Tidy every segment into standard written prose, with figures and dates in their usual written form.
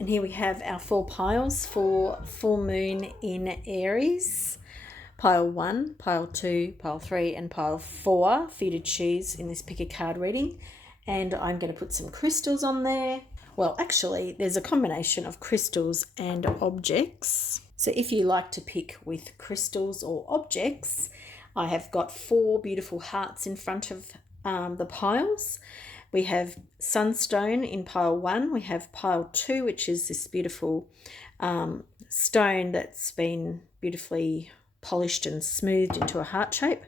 And here we have our 4 piles for full moon in Aries. Pile 1, pile 2, pile 3 and pile 4 for you to choose in this pick a card reading. And I'm going to put some crystals on there. Well, actually, there's a combination of crystals and objects. So if you like to pick with crystals or objects, I have got 4 beautiful hearts in front of the piles. We have sunstone in pile 1. We have pile 2, which is this beautiful stone that's been beautifully polished and smoothed into a heart shape.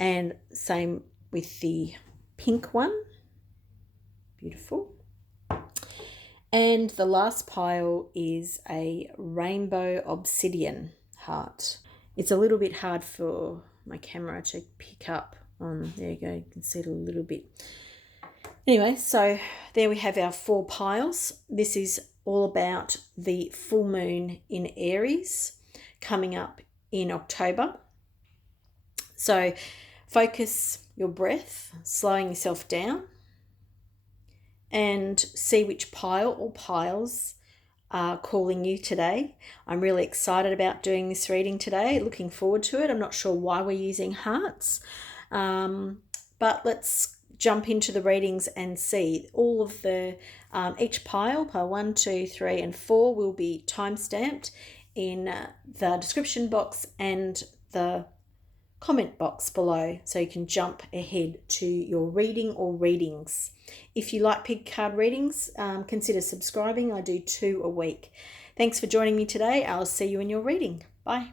And same with the pink one. Beautiful. And the last pile is a rainbow obsidian heart. It's a little bit hard for my camera to pick up on. There you go, you can see it a little bit. Anyway, so there we have our 4 piles. This is all about the full moon in Aries coming up in October. So focus your breath, slowing yourself down, and see which pile or piles are calling you today. I'm really excited about doing this reading today, looking forward to it. I'm not sure why we're using hearts, but let's jump into the readings and see. All of the each pile 1, 2, 3 and 4 will be time stamped in the description box and the comment box below, so you can jump ahead to your reading or readings. If you like pick card readings, consider subscribing. I do 2 a week. Thanks for joining me today. I'll see you in your reading. Bye.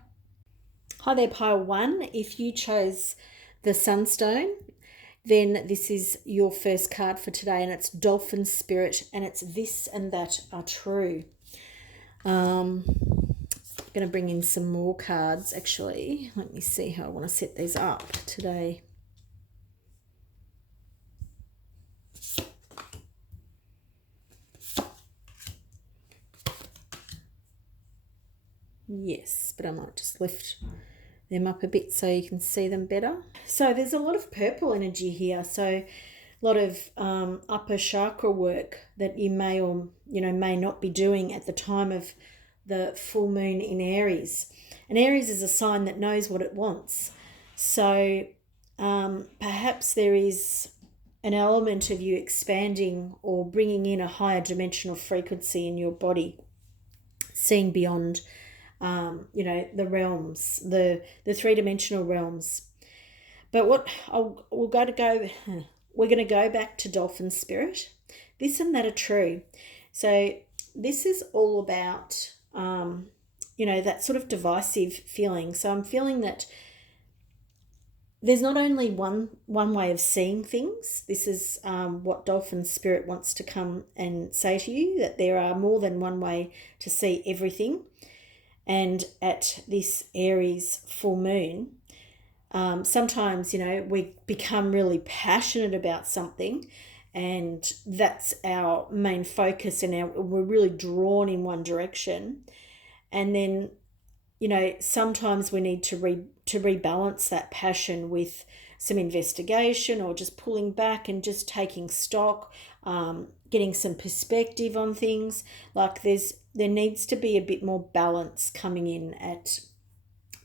Hi there, pile 1. If you chose the sunstone, then this is your first card for today, and it's Dolphin Spirit, and it's this and that are true. I'm going to bring in some more cards, actually. Let me see how I want to set these up today. Yes, but I might just lift them up a bit so you can see them better. So there's a lot of purple energy here. So a lot of upper chakra work that you may or may not be doing at the time of the full moon in Aries. And Aries is a sign that knows what it wants. So perhaps there is an element of you expanding or bringing in a higher dimensional frequency in your body, seeing beyond the realms, the 3-dimensional realms. But we're going to go back to Dolphin Spirit. This and that are true. So this is all about, that sort of divisive feeling. So I'm feeling that there's not only one way of seeing things. This is what Dolphin Spirit wants to come and say to you, that there are more than one way to see everything. And at this Aries full moon, sometimes, we become really passionate about something, and that's our main focus, and we're really drawn in one direction. And then, sometimes we need to rebalance that passion with some investigation, or just pulling back and just taking stock, getting some perspective on things. Like there needs to be a bit more balance coming in at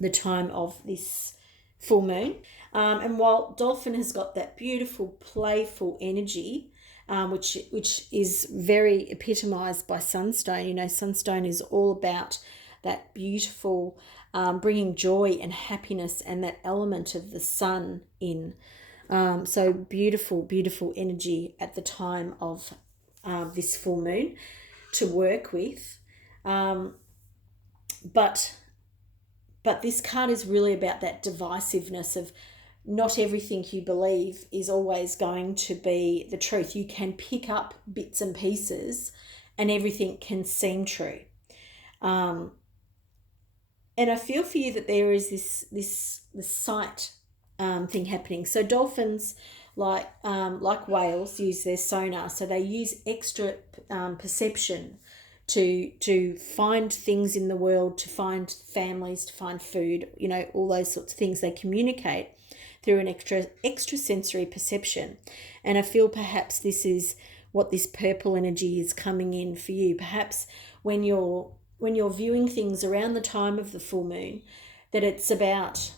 the time of this full moon. And while Dolphin has got that beautiful, playful energy, which is very epitomized by sunstone. Sunstone is all about that beautiful, bringing joy and happiness and that element of the sun in. So beautiful, beautiful energy at the time of this full moon to work with. But this card is really about that divisiveness of not everything you believe is always going to be the truth. You can pick up bits and pieces and everything can seem true. And I feel for you that there is this sight thing happening. So dolphins, like whales, use their sonar. So they use extra perception to find things in the world, to find families, to find food, all those sorts of things. They communicate through an extrasensory perception. And I feel perhaps this is what this purple energy is coming in for you. Perhaps when you're viewing things around the time of the full moon, that it's about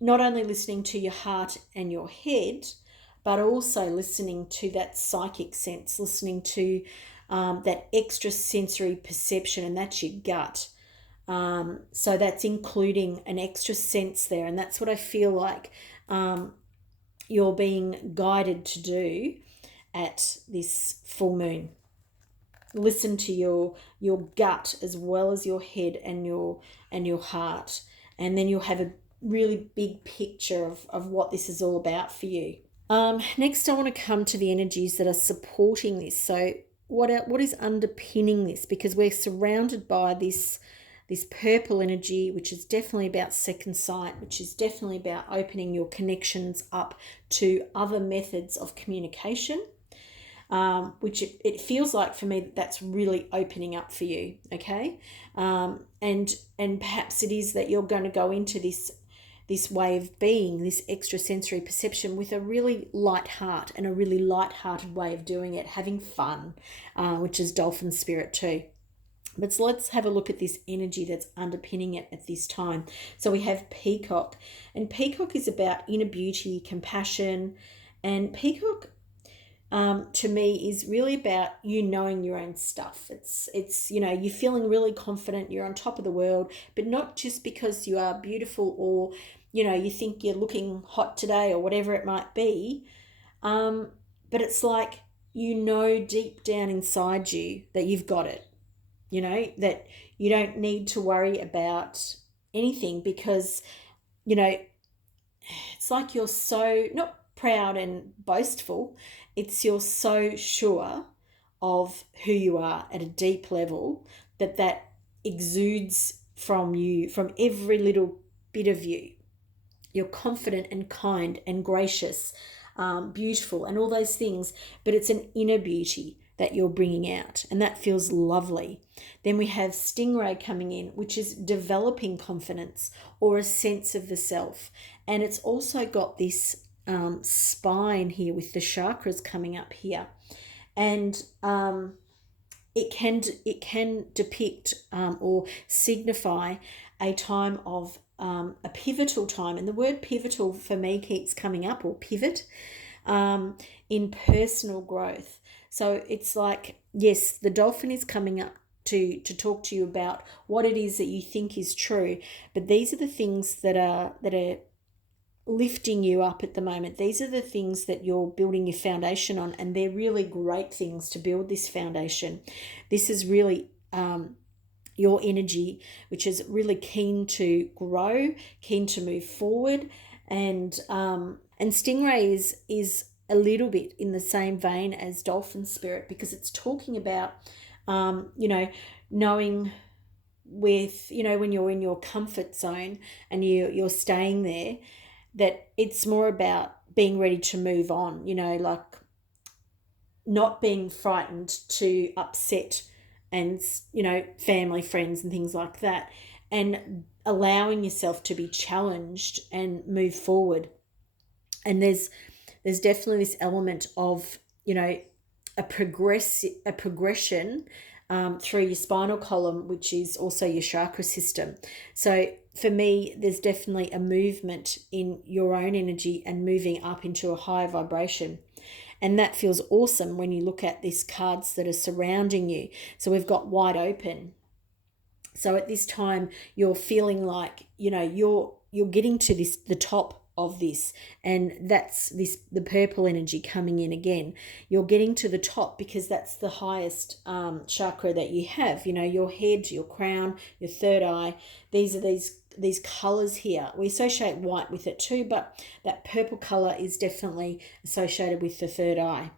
not only listening to your heart and your head, but also listening to that psychic sense, listening to that extra sensory perception, and that's your gut. So that's including an extra sense there, and that's what I feel like you're being guided to do at this full moon. Listen to your gut as well as your head and your heart, and then you'll have a really big picture of what this is all about for you. Next, I want to come to the energies that are supporting this. So what is underpinning this? Because we're surrounded by this purple energy, which is definitely about second sight, which is definitely about opening your connections up to other methods of communication, which it feels like for me that's really opening up for you, okay? And perhaps it is that you're going to go into this way of being, this extrasensory perception, with a really light heart and a really light-hearted way of doing it, having fun, which is dolphin spirit too. But so let's have a look at this energy that's underpinning it at this time. So we have Peacock, and Peacock is about inner beauty, compassion, and Peacock to me is really about you knowing your own stuff. It's you're feeling really confident, you're on top of the world, but not just because you are beautiful or you think you're looking hot today or whatever it might be, but it's like deep down inside you that you've got it, that you don't need to worry about anything, because it's like you're so not proud and boastful, it's you're so sure of who you are at a deep level that exudes from you, from every little bit of you. You're confident and kind and gracious, beautiful, and all those things, but it's an inner beauty that you're bringing out, and that feels lovely. Then we have Stingray coming in, which is developing confidence or a sense of the self, and it's also got this spine here with the chakras coming up here, and it can depict or signify a time of a pivotal time, and the word pivotal for me keeps coming up, or pivot, in personal growth. So it's like, yes, the dolphin is coming up to talk to you about what it is that you think is true, but these are the things that are lifting you up at the moment. These are the things that you're building your foundation on, and they're really great things to build this foundation. This is really your energy, which is really keen to grow, keen to move forward, and Stingray is a little bit in the same vein as dolphin spirit, because it's talking about knowing with when you're in your comfort zone and you're staying there, that it's more about being ready to move on, like not being frightened to upset and family, friends and things like that, and allowing yourself to be challenged and move forward. And there's definitely this element of a progression through your spinal column, which is also your chakra system. So for me, there's definitely a movement in your own energy and moving up into a higher vibration. And that feels awesome when you look at these cards that are surrounding you. So we've got wide open. So at this time, you're feeling like, you're getting to the top of this, and that's the purple energy coming in again. You're getting to the top because that's the highest chakra that you have. Your head, your crown, your third eye. These are these colors here. We associate white with it too, but that purple color is definitely associated with the third eye.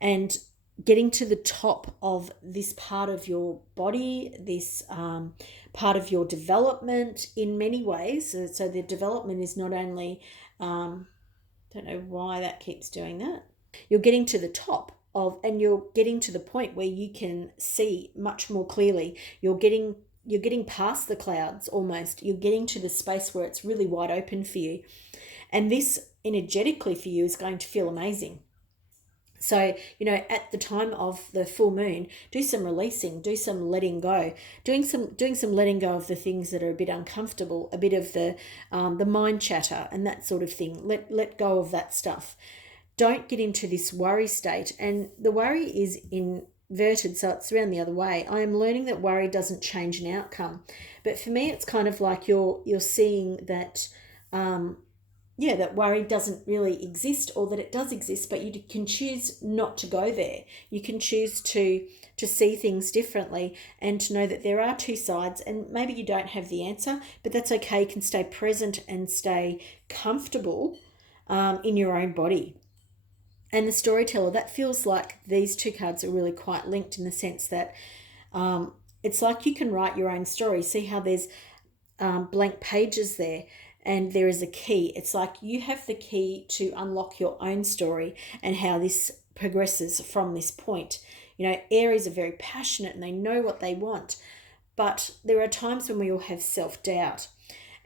And getting to the top of this part of your body, this part of your development in many ways. So the development is not only, don't know why that keeps doing that. You're getting to the top of, and you're getting to the point where you can see much more clearly. You're getting past the clouds almost. You're getting to the space where it's really wide open for you. And this energetically for you is going to feel amazing. So, at the time of the full moon, do some releasing, do some letting go, doing some letting go of the things that are a bit uncomfortable, a bit of the mind chatter and that sort of thing. Let go of that stuff. Don't get into this worry state. And the worry is inverted, so it's around the other way. I am learning that worry doesn't change an outcome, but for me, it's kind of like you're seeing that. That worry doesn't really exist, or that it does exist, but you can choose not to go there. You can choose to see things differently, and to know that there are two sides, and maybe you don't have the answer, but that's okay. You can stay present and stay comfortable in your own body. And the storyteller, that feels like these two cards are really quite linked, in the sense that it's like you can write your own story. See how there's blank pages there, and there is a key. It's like you have the key to unlock your own story and how this progresses from this point. Aries are very passionate and they know what they want, but there are times when we all have self-doubt,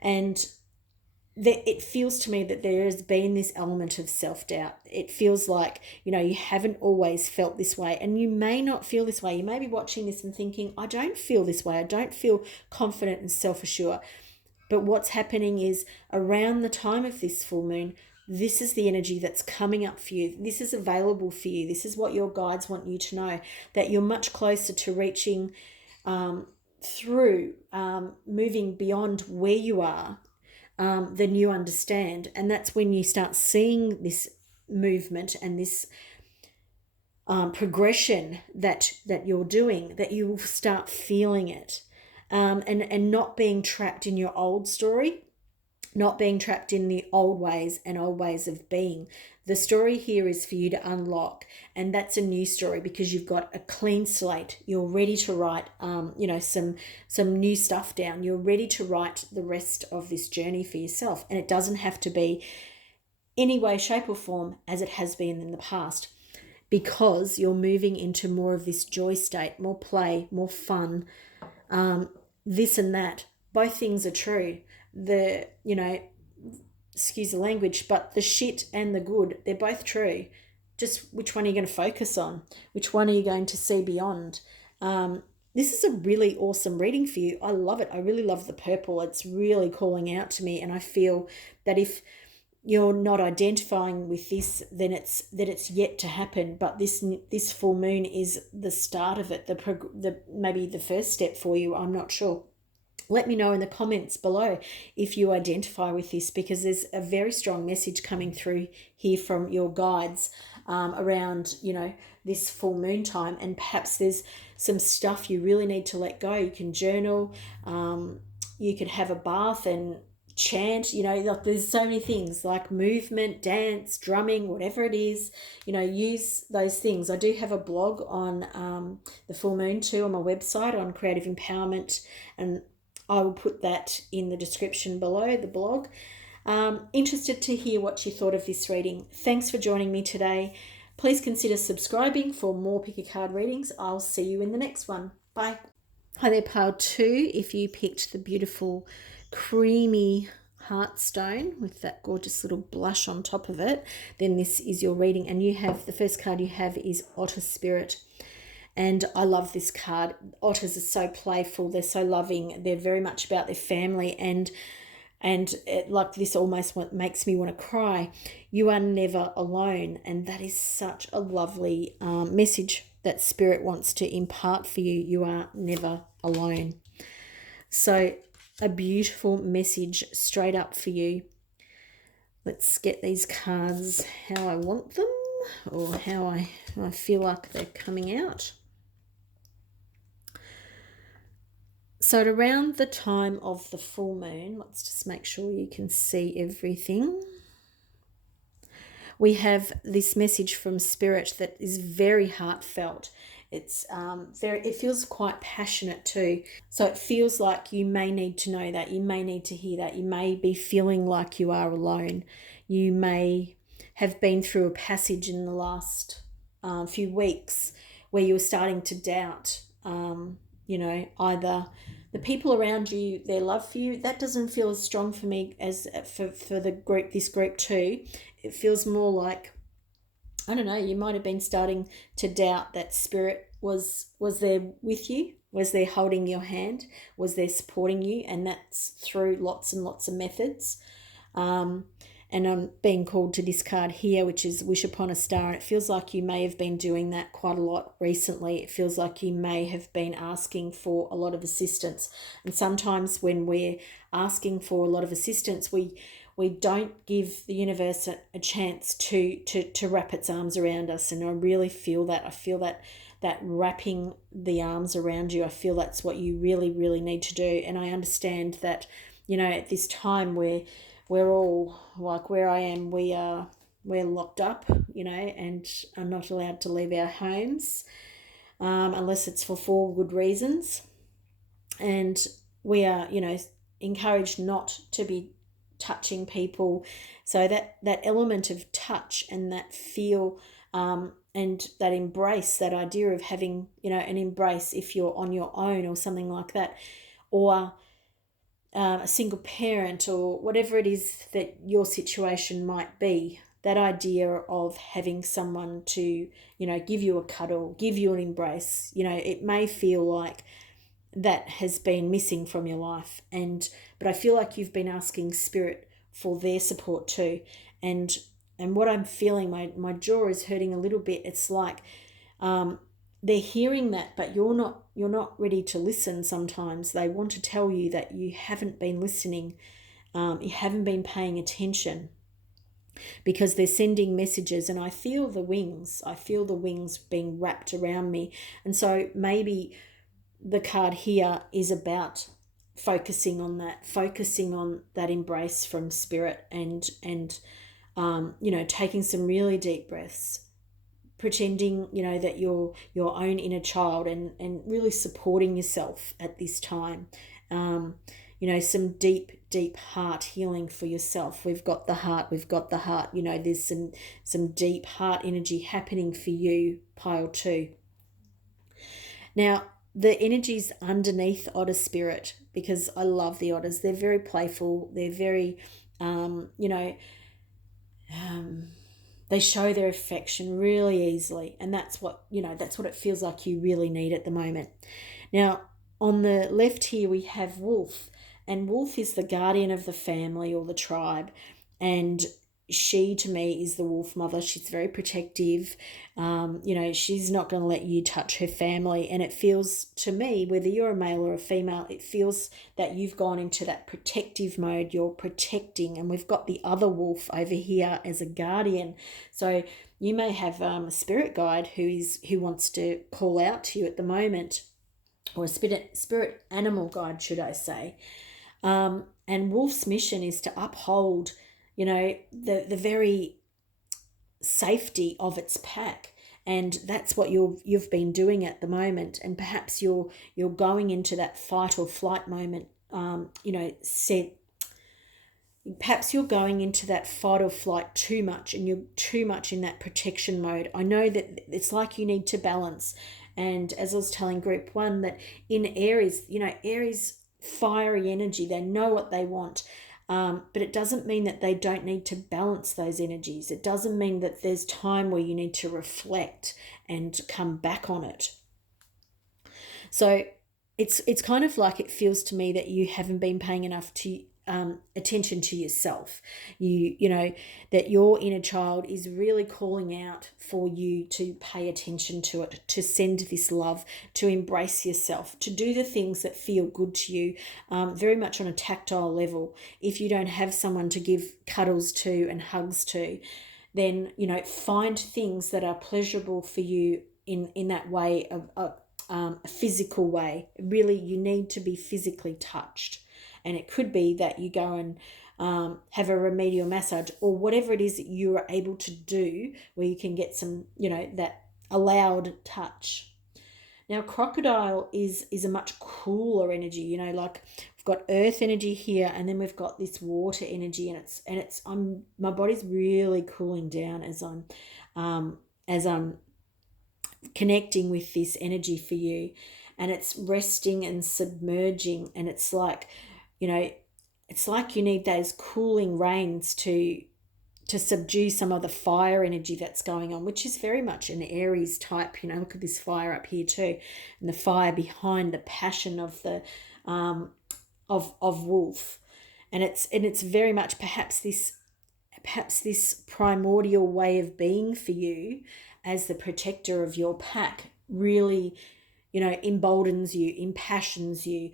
and it feels to me that there has been this element of self-doubt. It feels like, you haven't always felt this way, and you may not feel this way. You may be watching this and thinking, I don't feel this way. I don't feel confident and self-assured. But what's happening is, around the time of this full moon, this is the energy that's coming up for you. This is available for you. This is what your guides want you to know, that you're much closer to reaching through, moving beyond where you are, than you understand. And that's when you start seeing this movement and this progression that you're doing, that you will start feeling it, and not being trapped in your old story, not being trapped in the old ways and old ways of being. The story here is for you to unlock, and that's a new story, because you've got a clean slate. You're ready to write, some new stuff down. You're ready to write the rest of this journey for yourself, and it doesn't have to be any way, shape, or form as it has been in the past, because you're moving into more of this joy state, more play, more fun, this and that. Both things are true. Excuse the language, but the shit and the good, they're both true. Just which one are you going to focus on? Which one are you going to see beyond? This is a really awesome reading for you. I love it. I really love the purple. It's really calling out to me, and I feel that if you're not identifying with this, then it's yet to happen. But this full moon is the start of it. The maybe the first step for you. I'm not sure. Let me know in the comments below if you identify with this, because there's a very strong message coming through here from your guides around, this full moon time. And perhaps there's some stuff you really need to let go. You can journal, you could have a bath and chant, like there's so many things, like movement, dance, drumming, whatever it is, use those things. I do have a blog on the full moon too, on my website, on creative empowerment, and I will put that in the description below the blog. Interested to hear what you thought of this reading. Thanks for joining me today. Please consider subscribing for more Pick a Card readings. I'll see you in the next one. Bye. Hi there, pile 2. If you picked the beautiful creamy heartstone with that gorgeous little blush on top of it, then this is your reading. And you have, the first card you have is Otter Spirit. And I love this card. Otters are so playful. They're so loving. They're very much about their family. And it, like, this almost makes me want to cry. You are never alone. And that is such a lovely message that Spirit wants to impart for you. You are never alone. So a beautiful message straight up for you. Let's get these cards how I want them, or how I feel like they're coming out. So at around the time of the full moon, let's just make sure you can see everything. We have this message from Spirit that is very heartfelt. It's it feels quite passionate too. So it feels like you may need to know that. You may need to hear that. You may be feeling like you are alone. You may have been through a passage in the last few weeks where you were starting to doubt, either the people around you, their love for you. That doesn't feel as strong for me as for the group, this group too. It feels more like I don't know, you might have been starting to doubt that spirit was there with you, was there holding your hand, was there supporting you, and that's through lots and lots of methods. Um, and I'm being called to this card here, which is Wish Upon a Star. And it feels like you may have been doing that quite a lot recently. It feels like you may have been asking for a lot of assistance. And sometimes when we're asking for a lot of assistance, we don't give the universe a chance to wrap its arms around us. And I really feel that. I feel that wrapping the arms around you, I feel that's what you really, really need to do. And I understand that, at this time where we're all like where I am, we're locked up, and are not allowed to leave our homes, unless it's for good reasons. And we are, encouraged not to be touching people. So that element of touch and that feel, and that embrace, that idea of having, an embrace if you're on your own or something like that, or a single parent, or whatever it is that your situation might be, that idea of having someone to, give you a cuddle, give you an embrace, it may feel like that has been missing from your life. But I feel like you've been asking spirit for their support too. And what I'm feeling, my jaw is hurting a little bit. It's like, they're hearing that, but you're not ready to listen. Sometimes they want to tell you that you haven't been listening, you haven't been paying attention, because they're sending messages. And I feel the wings being wrapped around me. And so maybe the card here is about focusing on that embrace from spirit, and taking some really deep breaths, pretending, that you're your own inner child, and really supporting yourself at this time. Some deep heart healing for yourself. We've got the heart. There's some deep heart energy happening for you, pile 2. Now, the energies underneath Otter Spirit, because I love the Otters. They're very playful. They're very, they show their affection really easily, and that's what it feels like you really need at the moment. Now, on the left here we have Wolf, and Wolf is the guardian of the family or the tribe, and she to me is the wolf mother. She's very protective. She's not going to let you touch her family, and it feels to me, whether you're a male or a female, it feels that you've gone into that protective mode. You're protecting, and we've got the other wolf over here as a guardian. So you may have a spirit guide who wants to call out to you at the moment, or a spirit animal guide, should I say. And Wolf's mission is to uphold, the very safety of its pack. And that's what you've been doing at the moment. And perhaps you're going into that fight or flight moment. Perhaps you're going into that fight or flight too much, and you're too much in that protection mode. I know that it's like you need to balance. And as I was telling group 1, that in Aries, Aries, fiery energy, they know what they want. But it doesn't mean that they don't need to balance those energies. It doesn't mean that there's time where you need to reflect and come back on it. So it's kind of like, it feels to me that you haven't been paying enough attention to yourself. That your inner child is really calling out for you to pay attention to it, to send this love, to embrace yourself, to do the things that feel good to you, very much on a tactile level. If you don't have someone to give cuddles to and hugs to, then find things that are pleasurable for you in that way of a physical way. Really, you need to be physically touched. And it could be that you go and have a remedial massage, or whatever it is that you are able to do, where you can get some, that allowed touch. Now, crocodile is a much cooler energy, like we've got earth energy here, and then we've got this water energy, and my body's really cooling down as I'm connecting with this energy for you, and it's resting and submerging, and it's like, it's like you need those cooling rains to subdue some of the fire energy that's going on, which is very much an Aries type. Look at this fire up here too, and the fire behind the passion of the of wolf, and it's very much perhaps this primordial way of being for you as the protector of your pack really, emboldens you, impassions you,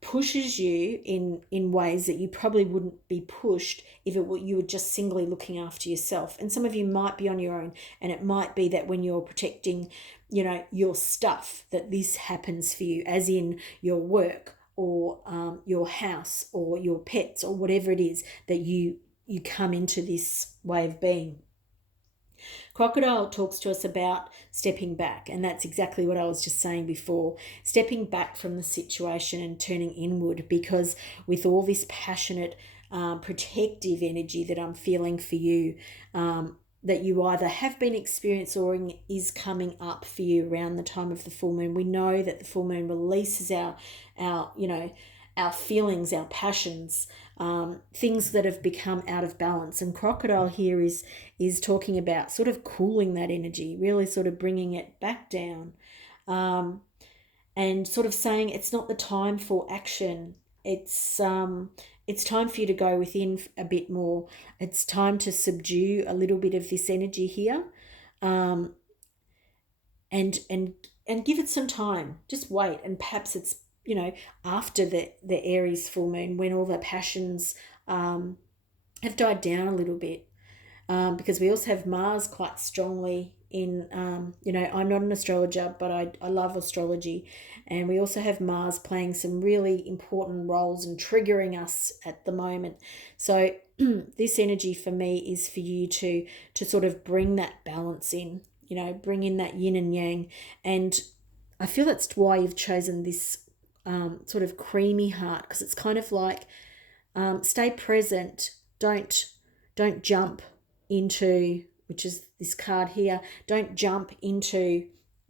pushes you in ways that you probably wouldn't be pushed if you were just singly looking after yourself. And some of you might be on your own, and it might be that when you're protecting, your stuff, that this happens for you, as in your work or your house or your pets or whatever it is that you come into this way of being. Crocodile talks to us about stepping back, and that's exactly what I was just saying before, stepping back from the situation and turning inward, because with all this passionate, protective energy that I'm feeling for you, that you either have been experienced or is coming up for you around the time of the full moon. We know that the full moon releases our feelings, our passions, things that have become out of balance. And crocodile here is talking about sort of cooling that energy, really sort of bringing it back down, and sort of saying it's not the time for action. It's time for you to go within a bit more. It's time to subdue a little bit of this energy here, and give it some time. Just wait, and perhaps it's after the Aries full moon, when all the passions have died down a little bit, because we also have Mars quite strongly in, I'm not an astrologer, but I love astrology, and we also have Mars playing some really important roles and triggering us at the moment. So this energy for me is for you to sort of bring that balance in, bring in that yin and yang, and I feel that's why you've chosen this sort of creamy heart, because it's kind of like, stay present, don't jump into, which is this card here, don't jump into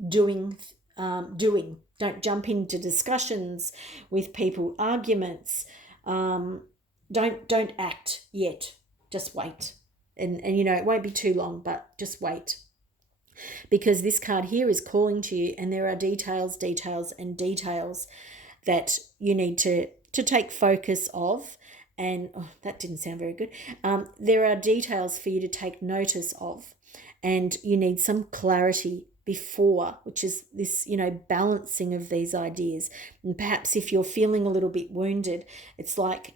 doing, don't jump into discussions with people, arguments, don't act yet, just wait, and it won't be too long, but just wait, because this card here is calling to you, and there are details that you need to take focus of. And that didn't sound very good. There are details for you to take notice of, and you need some clarity before, which is this, balancing of these ideas. And perhaps if you're feeling a little bit wounded, it's like,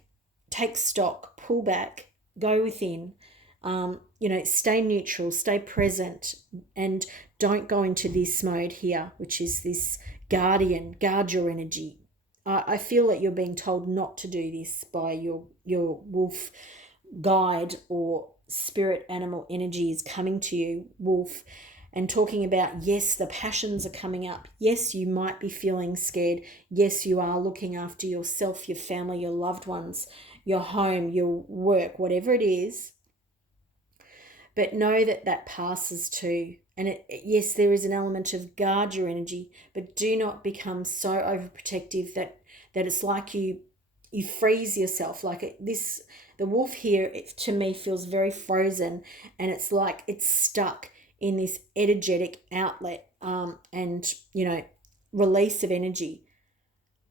take stock, pull back, go within, stay neutral, stay present, and don't go into this mode here, which is this guard your energy. I feel that you're being told not to do this by your wolf guide, or spirit animal energy is coming to you, wolf, and talking about, yes, the passions are coming up. Yes, you might be feeling scared. Yes, you are looking after yourself, your family, your loved ones, your home, your work, whatever it is. But know that passes too. And yes, there is an element of guard your energy, but do not become so overprotective that it's like you freeze yourself. Like the wolf here, to me, feels very frozen, and it's like it's stuck in this energetic outlet, and release of energy,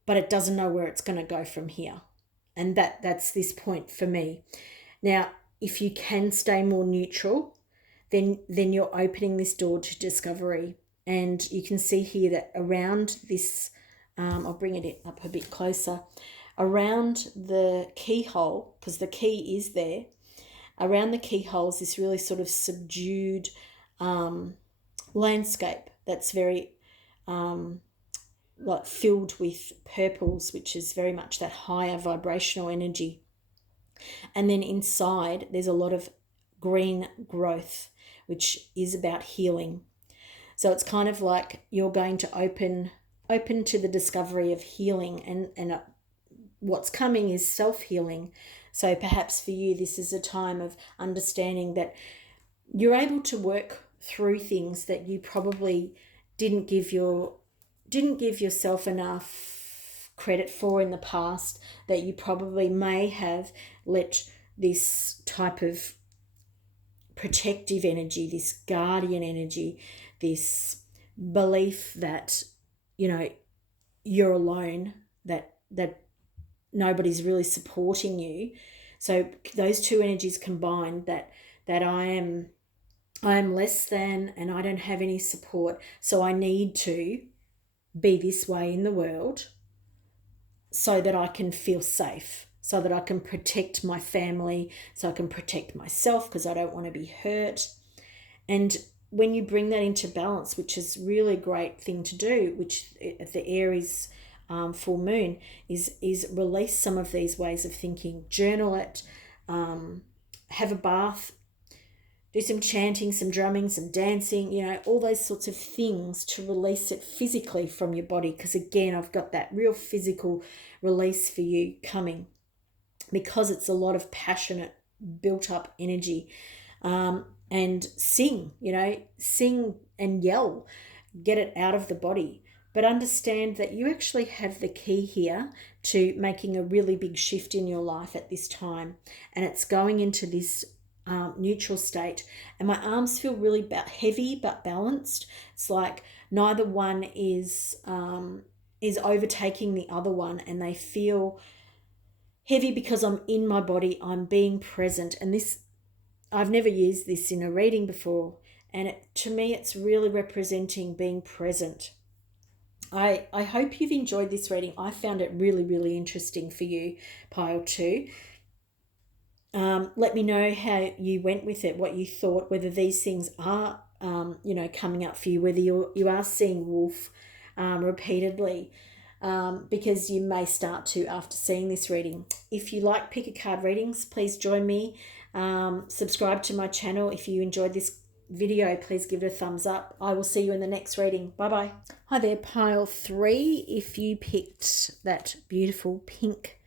but it doesn't know where it's going to go from here. And that's this point for me. Now, if you can stay more neutral, then you're opening this door to discovery. And you can see here that around this, I'll bring it up a bit closer, around the keyhole, because the key is there, around the keyhole is this really sort of subdued landscape that's very like filled with purples, which is very much that higher vibrational energy. And then inside there's a lot of green growth, which is about healing. So it's kind of like you're going to open to the discovery of healing, and what's coming is self-healing. So perhaps for you, this is a time of understanding that you're able to work through things that you probably didn't give yourself enough credit for in the past, that you probably may have let this type of protective energy, this guardian energy, this belief that, you know, you're alone, that nobody's really supporting you. So those two energies combined, that I am less than, and I don't have any support, so I need to be this way in the world so that I can feel safe, so that I can protect my family, so I can protect myself because I don't want to be hurt. And when you bring that into balance, which is really a great thing to do, which at the Aries full moon is release some of these ways of thinking, journal it, have a bath, do some chanting, some drumming, some dancing, you know, all those sorts of things to release it physically from your body. Because again, I've got that real physical release for you coming, because it's a lot of passionate, built up energy. And sing, you know, sing and yell, get it out of the body. But understand that you actually have the key here to making a really big shift in your life at this time. And it's going into this neutral state. And my arms feel really heavy but balanced. It's like neither one is overtaking the other one, and they feel heavy because I'm in my body, I'm being present. And this, I've never used this in a reading before, and to me it's really representing being present. I hope you've enjoyed this reading. I found it really, really interesting for you, pile 2. Let me know how you went with it, what you thought, whether these things are, coming up for you, whether you are seeing wolf repeatedly, because you may start to after seeing this reading. If you like pick a card readings, please join me. Subscribe to my channel. If you enjoyed this video, please give it a thumbs up. I will see you in the next reading. Bye bye. Hi there, pile 3. If you picked that beautiful pink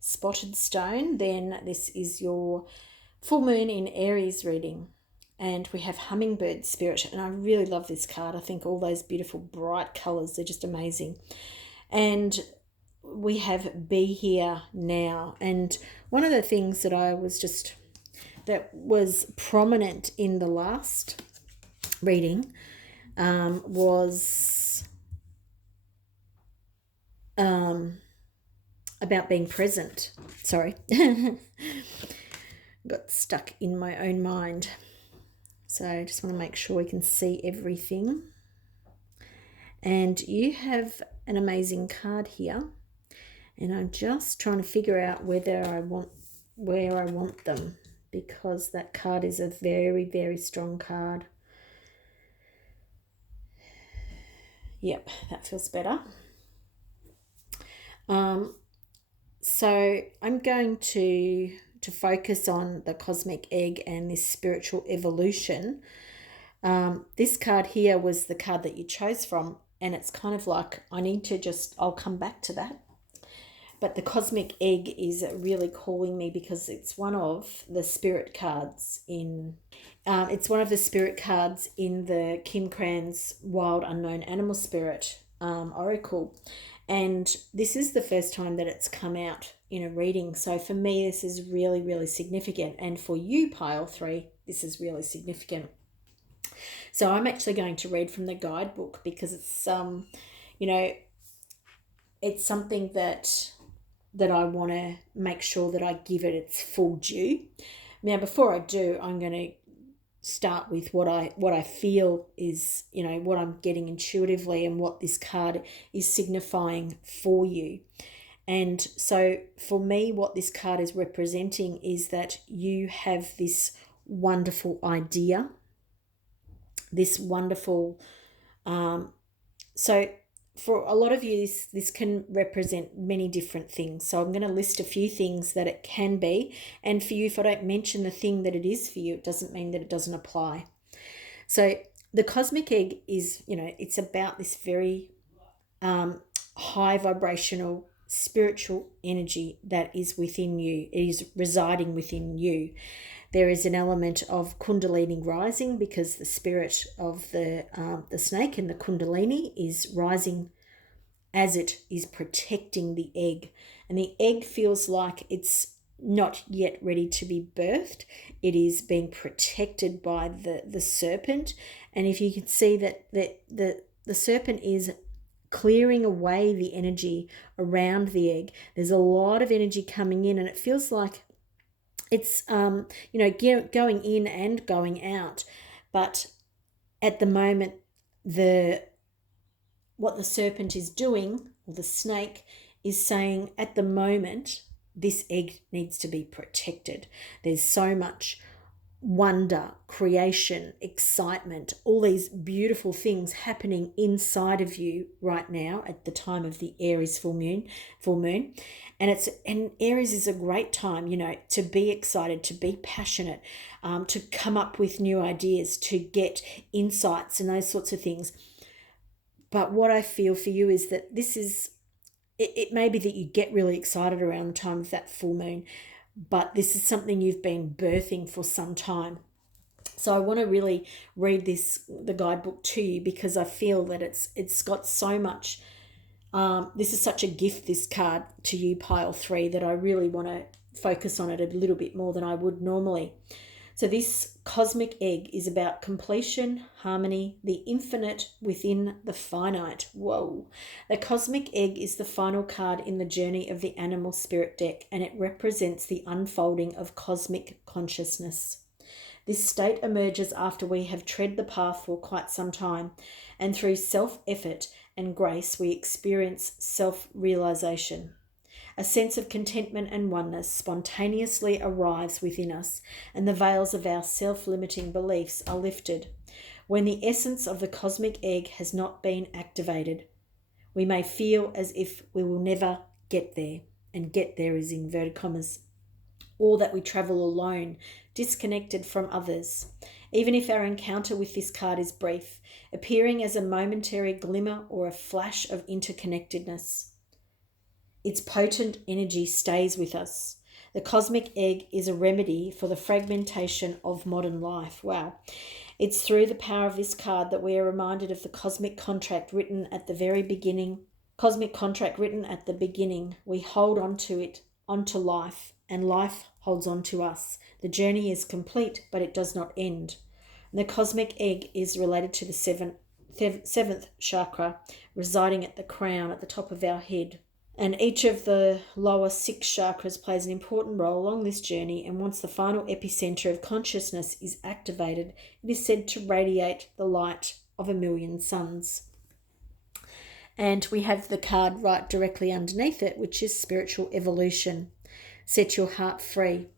spotted stone, then this is your full moon in Aries reading. And we have hummingbird spirit, and I really love this card. I think all those beautiful bright colors, they're just amazing. And we have be here now. And one of the things that was prominent in the last reading was about being present. Sorry. Got stuck in my own mind. So I just want to make sure we can see everything. And you have an amazing card here. And I'm just trying to figure out where I want them, because that card is a very, very strong card. Yep, that feels better. So I'm going to focus on the cosmic egg and this spiritual evolution. This card here was the card that you chose from, and it's kind of like I'll come back to that. But the cosmic egg is really calling me because it's one of the spirit cards in the Kim Cran's Wild Unknown Animal Spirit Oracle. And this is the first time that it's come out in a reading. So for me, this is really, really significant. And for you, pile 3, this is really significant. So I'm actually going to read from the guidebook because it's, it's something that I want to make sure that I give it its full due. Now, before I do, I'm going to start with what I feel is, what I'm getting intuitively and what this card is signifying for you. And so for me, what this card is representing is that you have this wonderful idea, this wonderful, so for a lot of you, this can represent many different things. So I'm going to list a few things that it can be. And for you, if I don't mention the thing that it is for you, it doesn't mean that it doesn't apply. So the cosmic egg is, it's about this very high vibrational spiritual energy that is within you. It is residing within you. There is an element of kundalini rising because the spirit of the snake and the kundalini is rising as it is protecting the egg. And the egg feels like it's not yet ready to be birthed. It is being protected by the serpent. And if you can see that the serpent is clearing away the energy around the egg, there's a lot of energy coming in, and it feels like it's going in and going out. But at the moment, what the serpent is doing, or the snake, is saying at the moment, this egg needs to be protected. There's so much wonder, creation, excitement, all these beautiful things happening inside of you right now at the time of the Aries full moon. And Aries is a great time, to be excited, to be passionate, to come up with new ideas, to get insights and those sorts of things. But what I feel for you is that it may be that you get really excited around the time of that full moon, but this is something you've been birthing for some time. So I want to really read the guidebook to you, because I feel that it's got so much. This is such a gift, this card, to you, pile 3, that I really want to focus on it a little bit more than I would normally. So this cosmic egg is about completion, harmony, the infinite within the finite. Whoa. The cosmic egg is the final card in the journey of the animal spirit deck, and it represents the unfolding of cosmic consciousness. This state emerges after we have tread the path for quite some time, and through self-effort and grace we experience self-realization. A sense of contentment and oneness spontaneously arrives within us, and the veils of our self-limiting beliefs are lifted. When the essence of the cosmic egg has not been activated, we may feel as if we will never get there, and get there is inverted commas, or that we travel alone, disconnected from others. Even if our encounter with this card is brief, appearing as a momentary glimmer or a flash of interconnectedness, its potent energy stays with us. The cosmic egg is a remedy for the fragmentation of modern life. Wow. It's through the power of this card that we are reminded of the cosmic contract written at the very beginning. We hold on to it, onto life, and life holds on to us. The journey is complete, but it does not end. And the cosmic egg is related to the seventh chakra, residing at the crown at the top of our head. And each of the lower 6 chakras plays an important role along this journey, and once the final epicenter of consciousness is activated, it is said to radiate the light of 1,000,000 suns. And we have the card right directly underneath it, which is spiritual evolution. Set your heart free.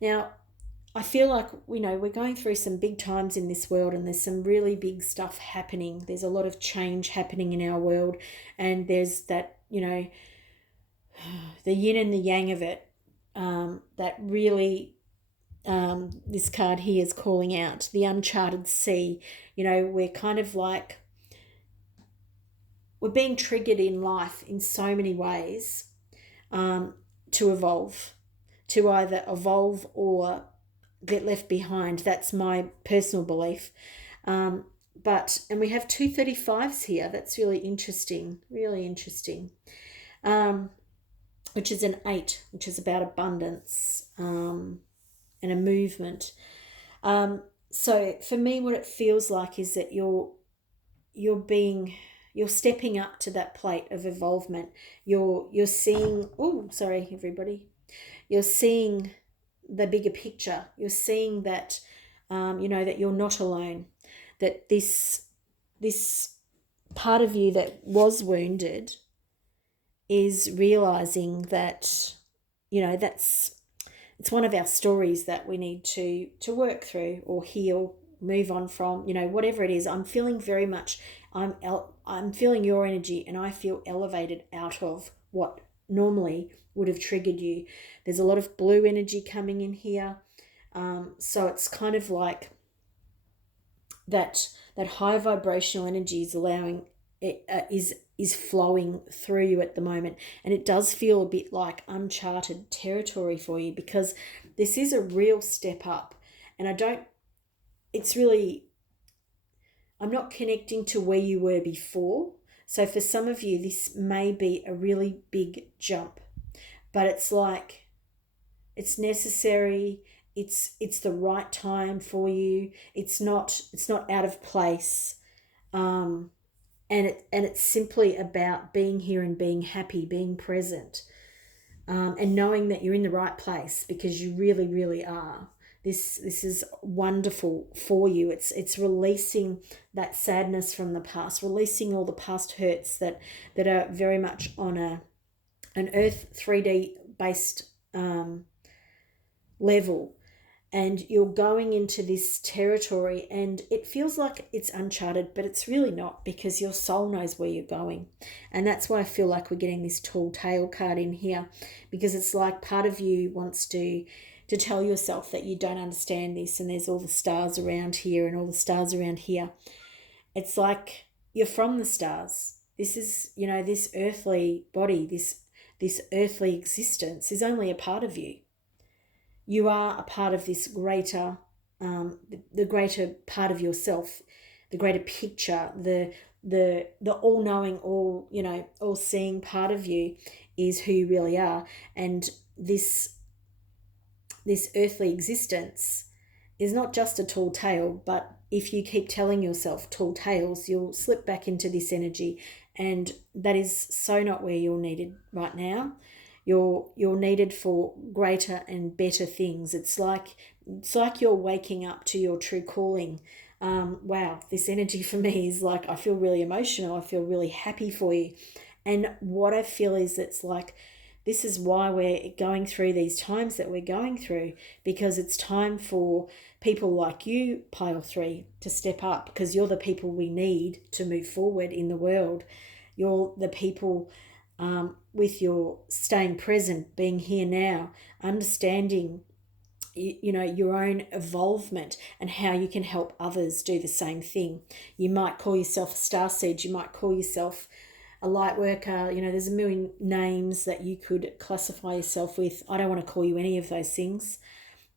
Now, I feel like, we're going through some big times in this world, and there's some really big stuff happening. There's a lot of change happening in our world, and there's that, the yin and the yang of it, that really, this card here is calling out the uncharted sea. We're kind of like, we're being triggered in life in so many ways, to evolve, to either evolve or get left behind. That's my personal belief. And we have 235s here. That's really interesting, which is an 8, which is about abundance, and a movement. So for me, what it feels like is that you're stepping up to that plate of evolvement. You're seeing, sorry everybody, you're seeing the bigger picture. You're seeing that, that you're not alone, that this part of you that was wounded is realizing that, it's one of our stories that we need to work through or heal, move on from, whatever it is. I'm feeling very much, I'm feeling your energy, and I feel elevated out of what normally would have triggered you. There's a lot of blue energy coming in here. So it's kind of like that high vibrational energy is allowing it, is flowing through you at the moment, and it does feel a bit like uncharted territory for you, because this is a real step up, and I'm not connecting to where you were before. So for some of you, this may be a really big jump, but it's like It's necessary. It's the right time for you. It's not out of place. And it's simply about being here and being happy, being present, and knowing that you're in the right place, because you really, really are. This is wonderful for you. It's releasing that sadness from the past, releasing all the past hurts that are very much on an Earth 3D based level. And you're going into this territory and it feels like it's uncharted, but it's really not, because your soul knows where you're going. And that's why I feel like we're getting this tall tale card in here, because it's like part of you wants to tell yourself that you don't understand this, and there's all the stars around here and all the stars around here. It's like you're from the stars. This is, this earthly body, this earthly existence is only a part of you. You are a part of this greater, the greater part of yourself, the greater picture, the all-knowing, all-seeing part of you is who you really are. And this earthly existence is not just a tall tale, but if you keep telling yourself tall tales, you'll slip back into this energy, and that is so not where you're needed right now. You're needed for greater and better things. It's like you're waking up to your true calling. Wow, this energy for me is like, I feel really emotional. I feel really happy for you. And what I feel is, it's like, this is why we're going through these times that we're going through, because it's time for people like you, Pile 3, to step up, because you're the people we need to move forward in the world. You're the people with your staying present, being here now, understanding your own evolvement and how you can help others do the same thing. You might call yourself a starseed, you might call yourself a light worker, there's a million names that you could classify yourself with. I don't want to call you any of those things.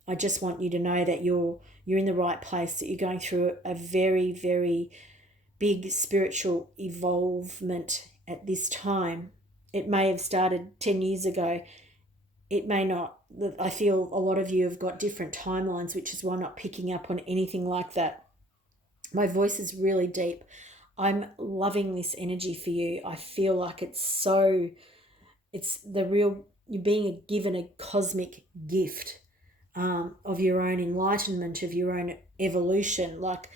I just want you to know that you're in the right place, that you're going through a very, very big spiritual evolvement at this time. It may have started 10 years ago. It may not. I feel a lot of you have got different timelines, which is why I'm not picking up on anything like that. My voice is really deep. I'm loving this energy for you. I feel like it's the real, you're being given a cosmic gift of your own enlightenment, of your own evolution. Like,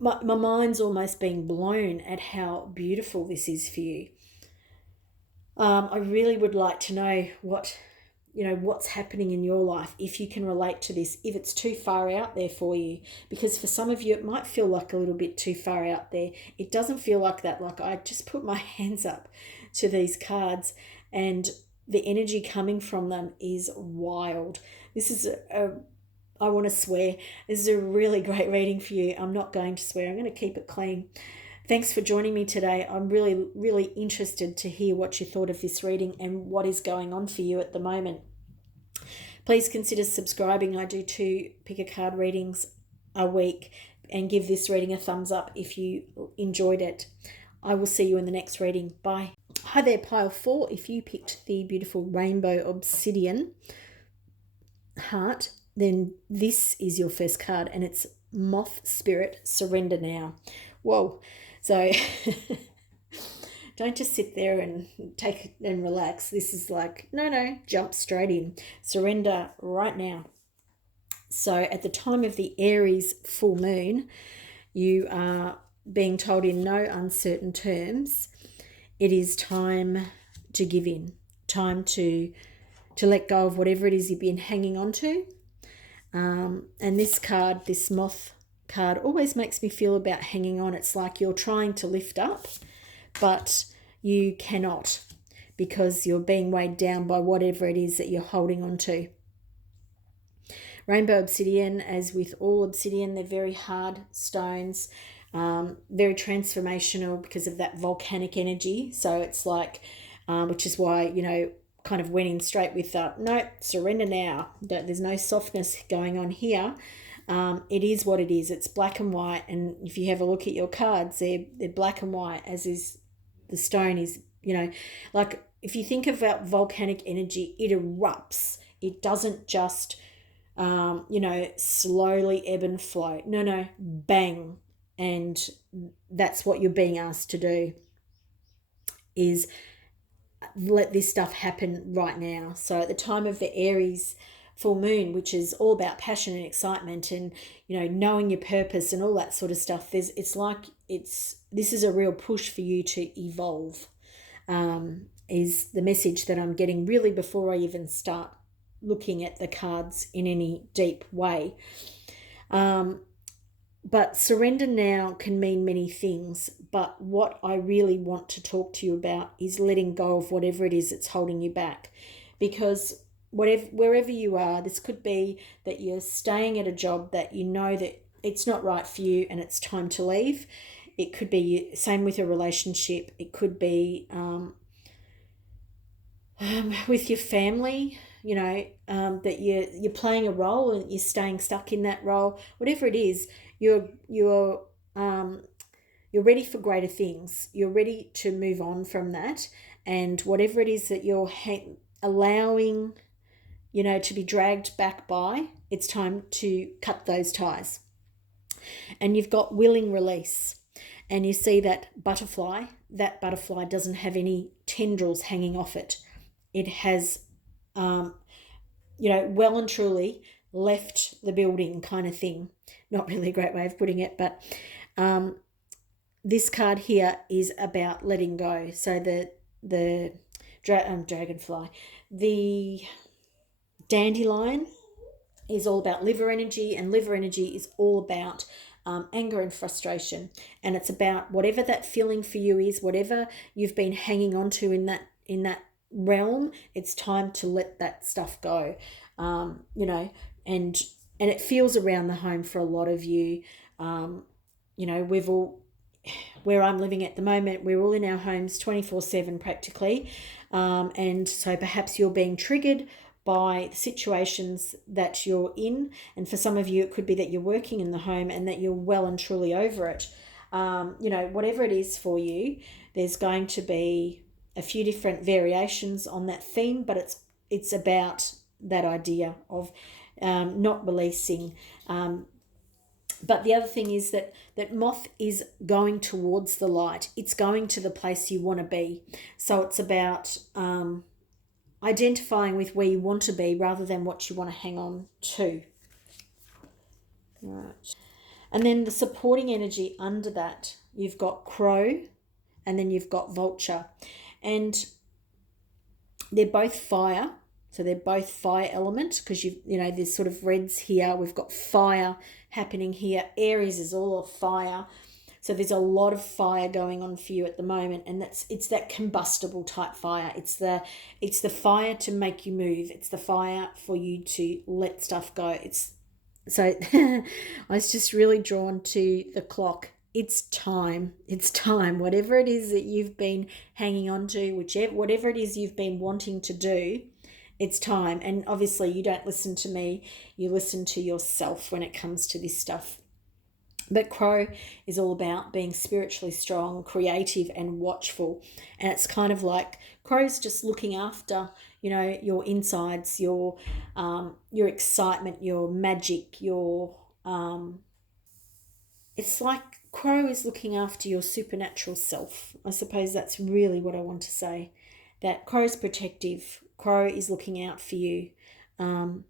my mind's almost being blown at how beautiful this is for you. I really would like to know what's happening in your life, if you can relate to this, if it's too far out there for you, because for some of you it might feel like a little bit too far out there. It doesn't feel like that. Like, I just put my hands up to these cards and the energy coming from them is wild. This is I want to swear. This is a really great reading for you. I'm not going to swear. I'm going to keep it clean. Thanks for joining me today. I'm really, really interested to hear what you thought of this reading and what is going on for you at the moment. Please consider subscribing. I do 2 pick a card readings a week, and give this reading a thumbs up if you enjoyed it. I will see you in the next reading. Bye. Hi there, Pile 4. If you picked the beautiful Rainbow Obsidian heart, then this is your first card, and it's Moth Spirit, Surrender Now. Whoa. So don't just sit there and take it and relax. This is like, no, jump straight in. Surrender right now. So at the time of the Aries full moon, you are being told in no uncertain terms, it is time to give in, time to let go of whatever it is you've been hanging on to. And this card, this Moth card, always makes me feel about hanging on. It's like you're trying to lift up, but you cannot, because you're being weighed down by whatever it is that you're holding on to. Rainbow obsidian, as with all obsidian, they're very hard stones, very transformational because of that volcanic energy. So it's like, which is why, kind of went in straight with no, surrender now. There's no softness going on here. It is what it is. It's black and white, and if you have a look at your cards, they're black and white, as is the stone is, like if you think about volcanic energy, it erupts It doesn't just, slowly ebb and flow. No, bang. And that's what you're being asked to do, is let this stuff happen right now. So at the time of the Aries full moon, which is all about passion and excitement and, knowing your purpose and all that sort of stuff, this is a real push for you to evolve, is the message that I'm getting really before I even start looking at the cards in any deep way. But surrender now can mean many things, but what I really want to talk to you about is letting go of whatever it is that's holding you back. Because wherever you are, this could be that you're staying at a job that you know that it's not right for you and it's time to leave. It could be same with a relationship. It could be with your family, that you're playing a role and you're staying stuck in that role. Whatever it is, you're ready for greater things. You're ready to move on from that, and whatever it is that you're allowing, to be dragged back by, it's time to cut those ties. And you've got willing release. And you see that butterfly doesn't have any tendrils hanging off it. It has, well and truly left the building, kind of thing. Not really a great way of putting it, but this card here is about letting go. So the dragonfly, the dandelion is all about liver energy, and liver energy is all about anger and frustration. And it's about whatever that feeling for you is, whatever you've been hanging on to in that realm, it's time to let that stuff go. And it feels around the home for a lot of you. We've all, where I'm living at the moment, we're all in our homes 24/7 practically. And so perhaps you're being triggered by the situations that you're in. And for some of you, it could be that you're working in the home and that you're well and truly over it. Whatever it is for you, there's going to be a few different variations on that theme, but it's about that idea of not releasing. But the other thing is that moth is going towards the light. It's going to the place you want to be. So it's about identifying with where you want to be rather than what you want to hang on to. Right. And then the supporting energy under that, you've got crow and then you've got vulture. And they're both fire. So they're both fire element, because there's sort of reds here. We've got fire happening here. Aries is all of fire. So there's a lot of fire going on for you at the moment, and it's that combustible type fire. It's the fire to make you move. It's the fire for you to let stuff go. So I was just really drawn to the clock. It's time. It's time. Whatever it is that you've been hanging on to, whatever it is you've been wanting to do, it's time. And obviously you don't listen to me, you listen to yourself when it comes to this stuff. But crow is all about being spiritually strong, creative and watchful. And it's kind of like crow's just looking after, your insides, your excitement, your magic, it's like crow is looking after your supernatural self. I suppose that's really what I want to say. That crow's protective. Crow is looking out for you. But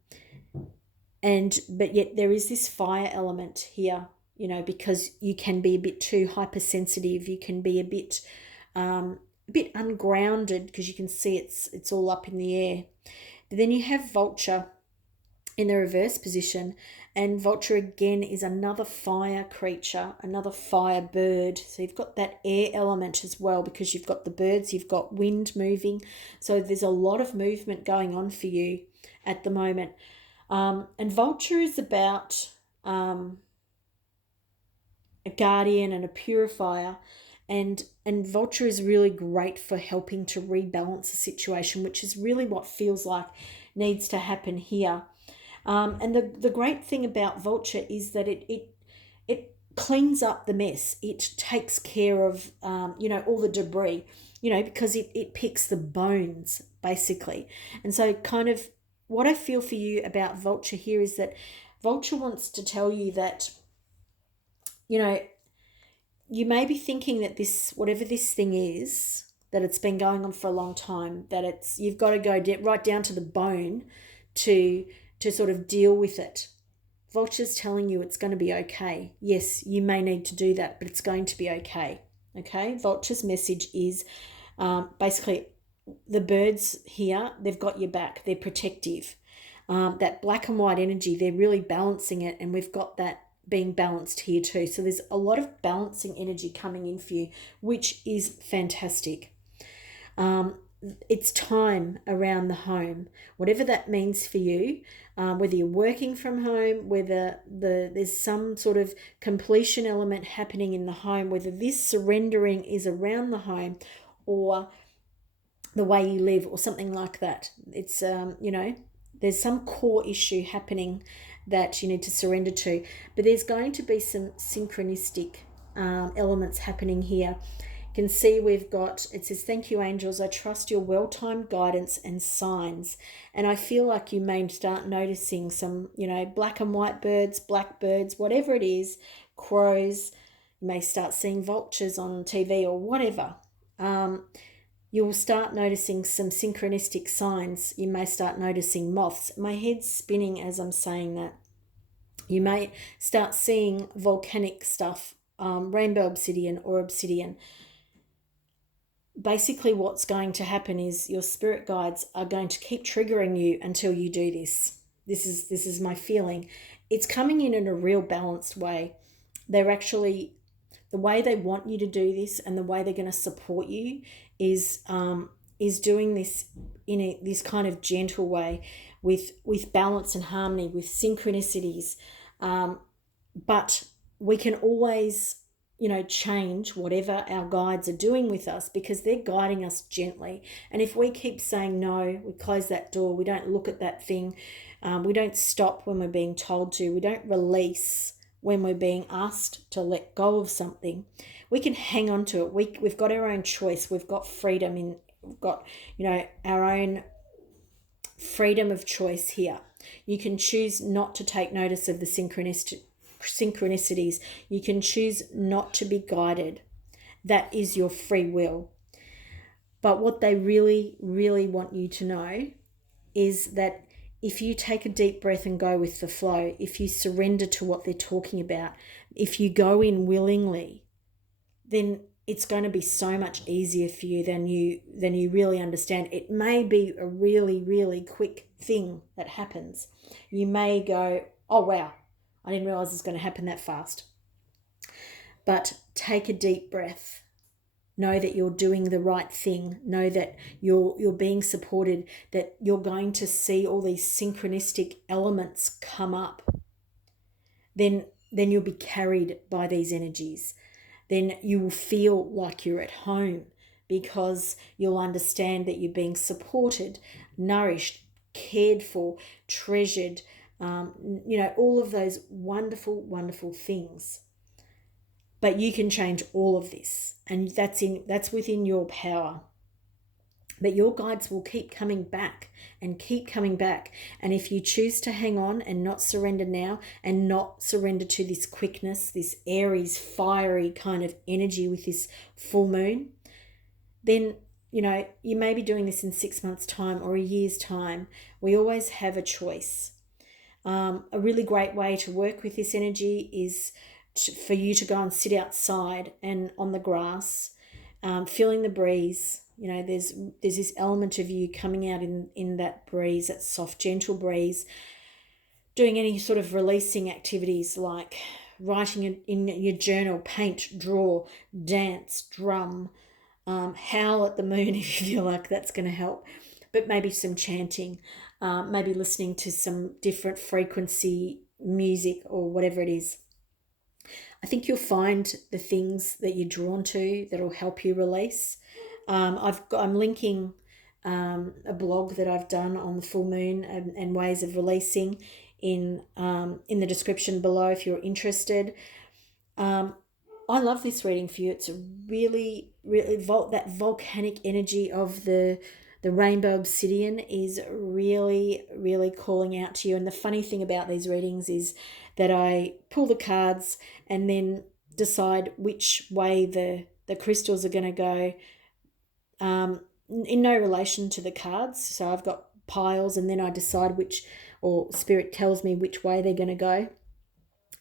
yet there is this fire element here, because you can be a bit too hypersensitive. You can be a bit ungrounded, because you can see it's all up in the air. But then you have vulture in the reverse position, and vulture again is another fire creature, another fire bird. So you've got that air element as well, because you've got the birds, you've got wind moving. So there's a lot of movement going on for you at the moment. And vulture is about a guardian and a purifier. And vulture is really great for helping to rebalance a situation, which is really what feels like needs to happen here. And the great thing about vulture is that it cleans up the mess. It takes care of, all the debris, because it picks the bones, basically. And so kind of what I feel for you about Vulture here is that Vulture wants to tell you that, you know, you may be thinking that this, whatever this thing is, that it's been going on for a long time, that it's, you've got to go right down to the bone to sort of deal with it. Vulture's telling you it's going to be okay. Yes, you may need to do that, but it's going to be okay. Okay? Vulture's message is basically the birds here, they've got your back. They're protective. That black and white energy, they're really balancing it, and we've got that being balanced here too. So there's a lot of balancing energy coming in for you, which is fantastic. It's time around the home, whatever that means for you, whether you're working from home, whether there's some sort of completion element happening in the home, whether this surrendering is around the home or the way you live or something like that. It's, you know, there's some core issue happening that you need to surrender to, but there's going to be some synchronistic elements happening here. You can see we've got, it says, thank you, angels. I trust your well-timed guidance and signs. And I feel like you may start noticing some, you know, black and white birds, black birds, whatever it is, crows. You may start seeing vultures on TV or whatever. You'll start noticing some synchronistic signs. You may start noticing moths. My head's spinning as I'm saying that. You may start seeing volcanic stuff, rainbow obsidian or obsidian. Basically what's going to happen is your spirit guides are going to keep triggering you until you do this. This is my feeling. It's coming in a real balanced way. They're actually, the way they want you to do this and the way they're going to support you is doing this in this kind of gentle way with balance and harmony, with synchronicities. But we can always, you know, change whatever our guides are doing with us because they're guiding us gently. And if we keep saying no, we close that door, we don't look at that thing, we don't stop when we're being told to, we don't release when we're being asked to let go of something, we can hang on to it. We've got our own choice. We've got freedom we've got, you know, our own freedom of choice here. You can choose not to take notice of the synchronicities. You can choose not to be guided. That is your free will. But what they really, really want you to know is that if you take a deep breath and go with the flow, if you surrender to what they're talking about, if you go in willingly, then it's going to be so much easier for you than you really understand. It may be a really, really quick thing that happens. You may go, oh, wow, I didn't realize it's going to happen that fast. But take a deep breath. Know that you're doing the right thing. Know that you're being supported, that you're going to see all these synchronistic elements come up. Then you'll be carried by these energies. Then you will feel like you're at home because you'll understand that you're being supported, nourished, cared for, treasured, you know, all of those wonderful, wonderful things. But you can change all of this, and that's within your power. But your guides will keep coming back and keep coming back. And if you choose to hang on and not surrender now and not surrender to this quickness, this Aries, fiery kind of energy with this full moon, then, you know, you may be doing this in 6 months' time or a year's time. We always have a choice. A really great way to work with this energy is for you to go and sit outside and on the grass, feeling the breeze. You know, there's this element of you coming out in that breeze, that soft, gentle breeze, doing any sort of releasing activities like writing in your journal, paint, draw, dance, drum, howl at the moon if you feel like that's going to help, but maybe some chanting, maybe listening to some different frequency music or whatever it is. I think you'll find the things that you're drawn to that will help you release. I'm linking a blog that I've done on the full moon and ways of releasing in the description below if you're interested. I love this reading for you. It's a really, really that volcanic energy of the The rainbow obsidian is really, really calling out to you. And the funny thing about these readings is that I pull the cards and then decide which way the crystals are going to go, in no relation to the cards. So I've got piles, and then I decide which, or Spirit tells me which way they're going to go.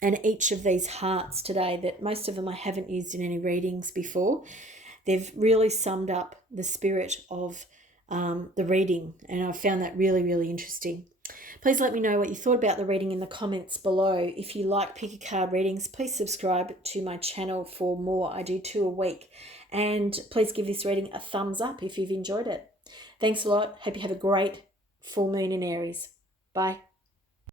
And each of these hearts today, that most of them I haven't used in any readings before, they've really summed up the spirit of the reading. And I found that really, really interesting. Please let me know what you thought about the reading in the comments below. If you like pick a card readings, please subscribe to my channel for more. I do 2 a week. And please give this reading a thumbs up if you've enjoyed it. Thanks a lot. Hope you have a great full moon in Aries. Bye.